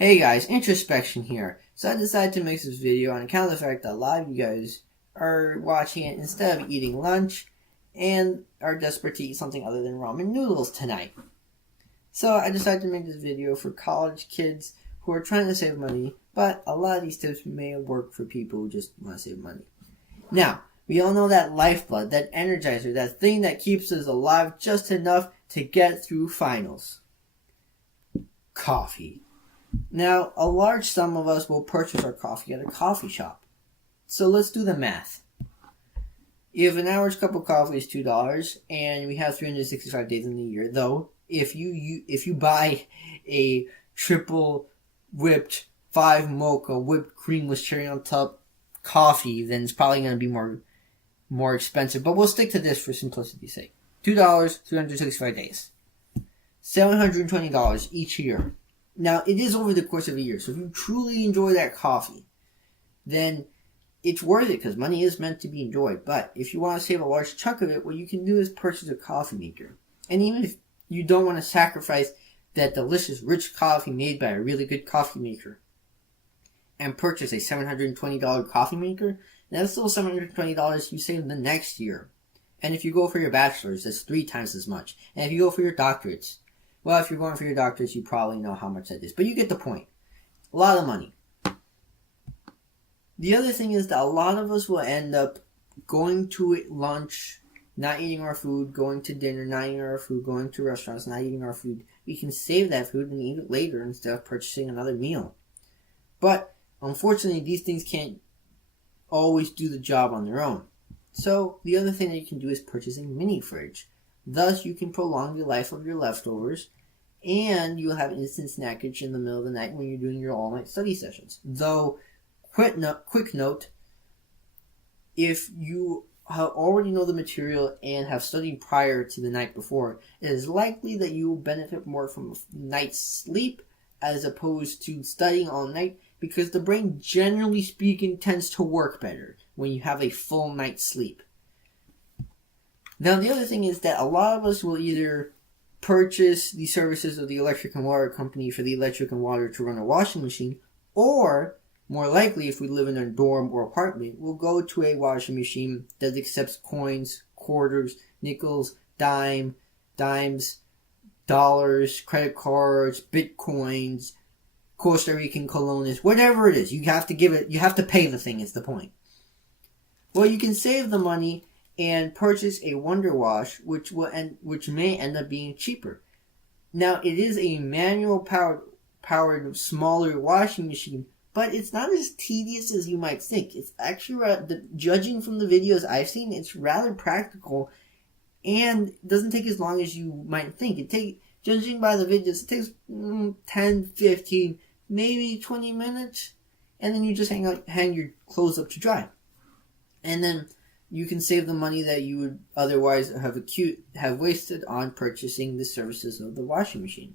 Hey guys, introspection here. So I decided to make this video on account of the fact that a lot of you guys are watching it instead of eating lunch and are desperate to eat something other than ramen noodles tonight. So I decided to make this video for college kids who are trying to save money, but a lot of these tips may work for people who just want to save money. Now, we all know that lifeblood, that energizer, that thing that keeps us alive just enough to get through finals. Coffee. Now, a large sum of us will purchase our coffee at a coffee shop. So let's do the math. If an average cup of coffee is $2 and we have 365 days in the year, though, if you buy a triple whipped 5 mocha whipped cream with cherry on top coffee, then it's probably going to be more expensive. But we'll stick to this for simplicity's sake. $2, 365 days. $720 each year. Now, it is over the course of a year, so if you truly enjoy that coffee, then it's worth it because money is meant to be enjoyed. But if you want to save a large chunk of it, what you can do is purchase a coffee maker. And even if you don't want to sacrifice that delicious, rich coffee made by a really good coffee maker and purchase a $720 coffee maker, that's still $720 you save the next year. And if you go for your bachelor's, that's 3 times as much. And if you go for your doctorates, well, if you're going for your doctors, you probably know how much that is. But you get the point. A lot of money. The other thing is that a lot of us will end up going to lunch, not eating our food, going to dinner, not eating our food, going to restaurants, not eating our food. We can save that food and eat it later instead of purchasing another meal. But, unfortunately, these things can't always do the job on their own. So, the other thing that you can do is purchase a mini fridge. Thus, you can prolong the life of your leftovers, and you'll have instant snackage in the middle of the night when you're doing your all-night study sessions. Though, quick note, if you already know the material and have studied prior to the night before, it is likely that you will benefit more from a night's sleep as opposed to studying all night, because the brain, generally speaking, tends to work better when you have a full night's sleep. Now, the other thing is that a lot of us will either purchase the services of the electric and water company for the electric and water to run a washing machine, or, more likely, if we live in a dorm or apartment, we'll go to a washing machine that accepts coins, quarters, nickels, dimes, dollars, credit cards, bitcoins, Costa Rican colones, whatever it is. You have to pay the thing is the point. Well, you can save the money and purchase a Wonder Wash, which may end up being cheaper. Now, it is a manual powered smaller washing machine, but it's not as tedious as you might think. It's actually, judging from the videos I've seen, it's rather practical and doesn't take as long as you might think. Judging by the videos, it takes 10, 15, maybe 20 minutes, and then you just hang your clothes up to dry. And then you can save the money that you would otherwise have wasted on purchasing the services of the washing machine.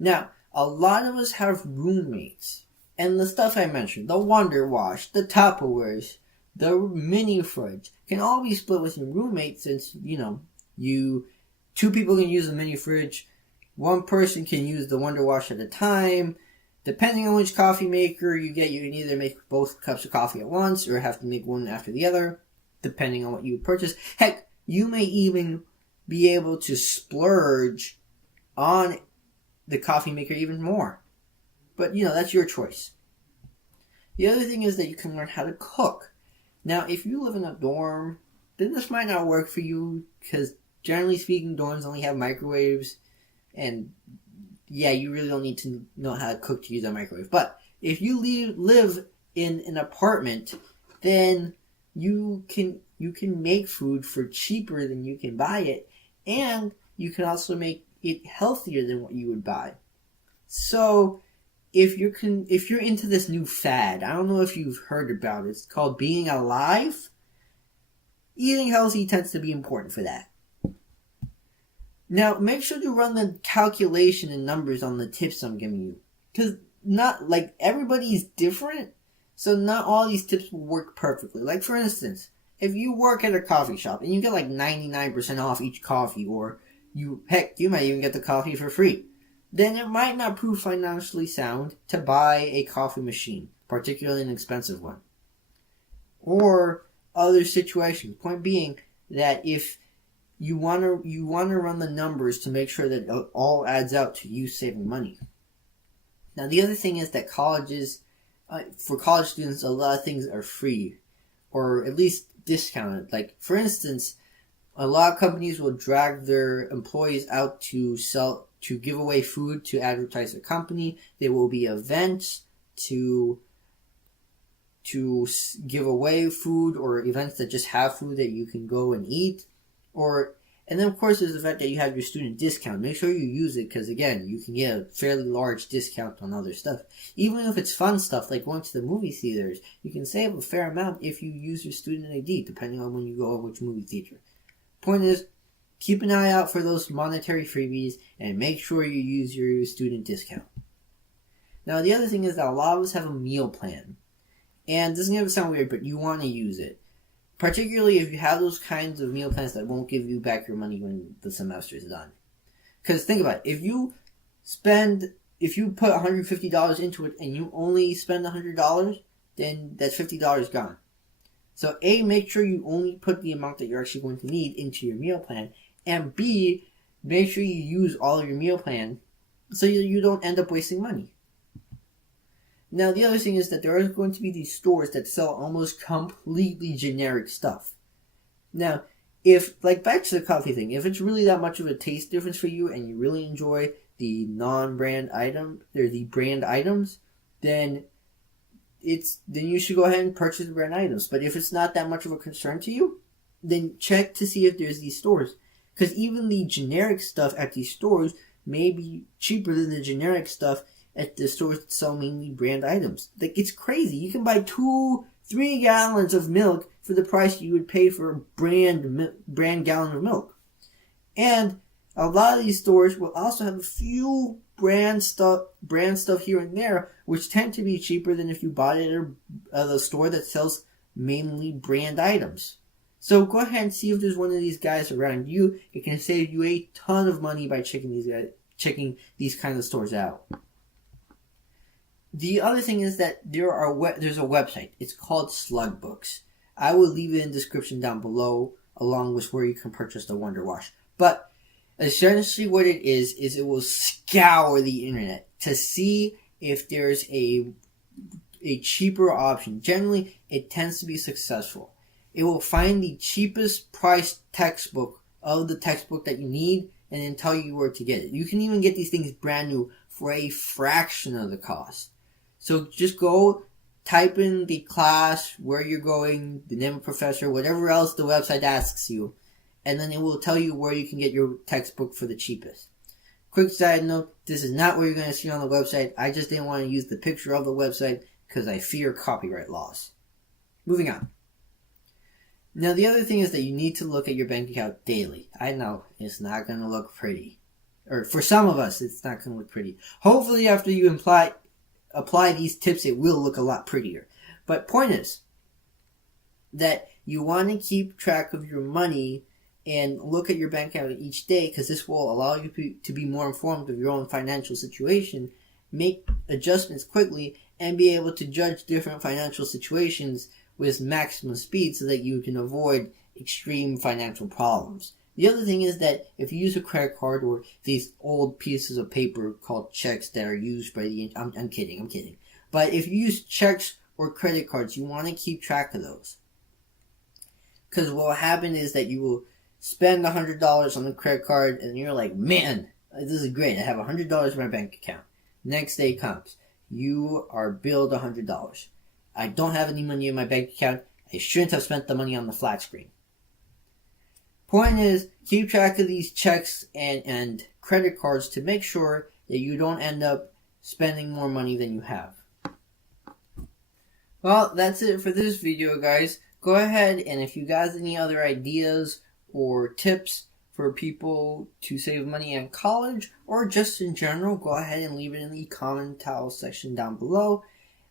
Now, a lot of us have roommates, and the stuff I mentioned, the Wonder Wash, the Tupperwares, the mini fridge, can all be split with your roommate since, 2 people can use the mini fridge, 1 person can use the Wonder Wash at a time. Depending on which coffee maker you get, you can either make both cups of coffee at once or have to make one after the other, depending on what you purchase. Heck, you may even be able to splurge on the coffee maker even more. But, that's your choice. The other thing is that you can learn how to cook. Now, if you live in a dorm, then this might not work for you because, generally speaking, dorms only have microwaves, and yeah, you really don't need to know how to cook to use a microwave. But if you live in an apartment, then you can make food for cheaper than you can buy it, and you can also make it healthier than what you would buy. So if you're into this new fad, I don't know if you've heard about it. It's called being alive. Eating healthy tends to be important for that. Now, make sure to run the calculation and numbers on the tips I'm giving you. Because everybody's different, so not all these tips will work perfectly. Like, for instance, if you work at a coffee shop and you get 99% off each coffee, or you might even get the coffee for free. then it might not prove financially sound to buy a coffee machine, particularly an expensive one. Or other situations. Point being that if you want to run the numbers to make sure that it all adds out to you saving money. Now the other thing is that colleges, for college students, a lot of things are free, or at least discounted. Like for instance, a lot of companies will drag their employees out to give away food to advertise their company. There will be events to give away food, or events that just have food that you can go and eat. And then of course there's the fact that you have your student discount. Make sure you use it, because again, you can get a fairly large discount on other stuff. Even if it's fun stuff like going to the movie theaters, you can save a fair amount if you use your student ID, depending on when you go and which movie theater. Point is, keep an eye out for those monetary freebies and make sure you use your student discount. Now the other thing is that a lot of us have a meal plan. And this is going to sound weird, but you want to use it. Particularly if you have those kinds of meal plans that won't give you back your money when the semester is done. Because think about it, if you put $150 into it and you only spend $100, then that's $50 gone. So A, make sure you only put the amount that you're actually going to need into your meal plan. And B, make sure you use all of your meal plan so you don't end up wasting money. Now, the other thing is that there are going to be these stores that sell almost completely generic stuff. Now, back to the coffee thing, if it's really that much of a taste difference for you and you really enjoy the non-brand item, or the brand items, then you should go ahead and purchase the brand items. But if it's not that much of a concern to you, then check to see if there's these stores. Because even the generic stuff at these stores may be cheaper than the generic stuff at the stores that sell mainly brand items. Like, it's crazy. You can buy 2-3 gallons of milk for the price you would pay for a brand gallon of milk. And a lot of these stores will also have a few brand stuff here and there, which tend to be cheaper than if you bought it at a store that sells mainly brand items. So go ahead and see if there's one of these guys around you. It can save you a ton of money by checking these kinds of stores out. The other thing is that there's a website. It's called Slug Books. I will leave it in the description down below, along with where you can purchase the Wonder Wash. But essentially what it is it will scour the internet to see if there's a cheaper option. Generally, it tends to be successful. It will find the cheapest priced textbook of the textbook that you need and then tell you where to get it. You can even get these things brand new for a fraction of the cost. So just go type in the class, where you're going, the name of the professor, whatever else the website asks you, and then it will tell you where you can get your textbook for the cheapest. Quick side note, this is not what you're going to see on the website. I just didn't want to use the picture of the website because I fear copyright laws. Moving on. Now the other thing is that you need to look at your bank account daily. I know, it's not going to look pretty. Or for some of us, it's not going to look pretty. Hopefully after you apply these tips, it will look a lot prettier. But point is that you want to keep track of your money and look at your bank account each day, because this will allow you to be more informed of your own financial situation, make adjustments quickly, and be able to judge different financial situations with maximum speed so that you can avoid extreme financial problems. The other thing is that if you use a credit card or these old pieces of paper called checks that are used by I'm kidding. But if you use checks or credit cards, you want to keep track of those. Because what will happen is that you will spend $100 on the credit card and you're like, man, this is great. I have $100 in my bank account. Next day comes. You are billed $100. I don't have any money in my bank account. I shouldn't have spent the money on the flat screen. Point is, keep track of these checks and credit cards to make sure that you don't end up spending more money than you have. Well, that's it for this video, guys. Go ahead, and if you guys have any other ideas or tips for people to save money in college or just in general, go ahead and leave it in the comment section down below.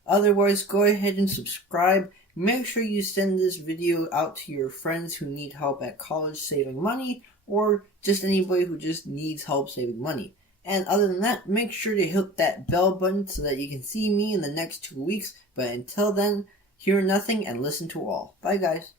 Otherwise, go ahead and subscribe. Make sure you send this video out to your friends who need help at college saving money, or just anybody who just needs help saving money. And other than that, make sure to hit that bell button so that you can see me in the next 2 weeks. But until then, hear nothing and listen to all. Bye, guys.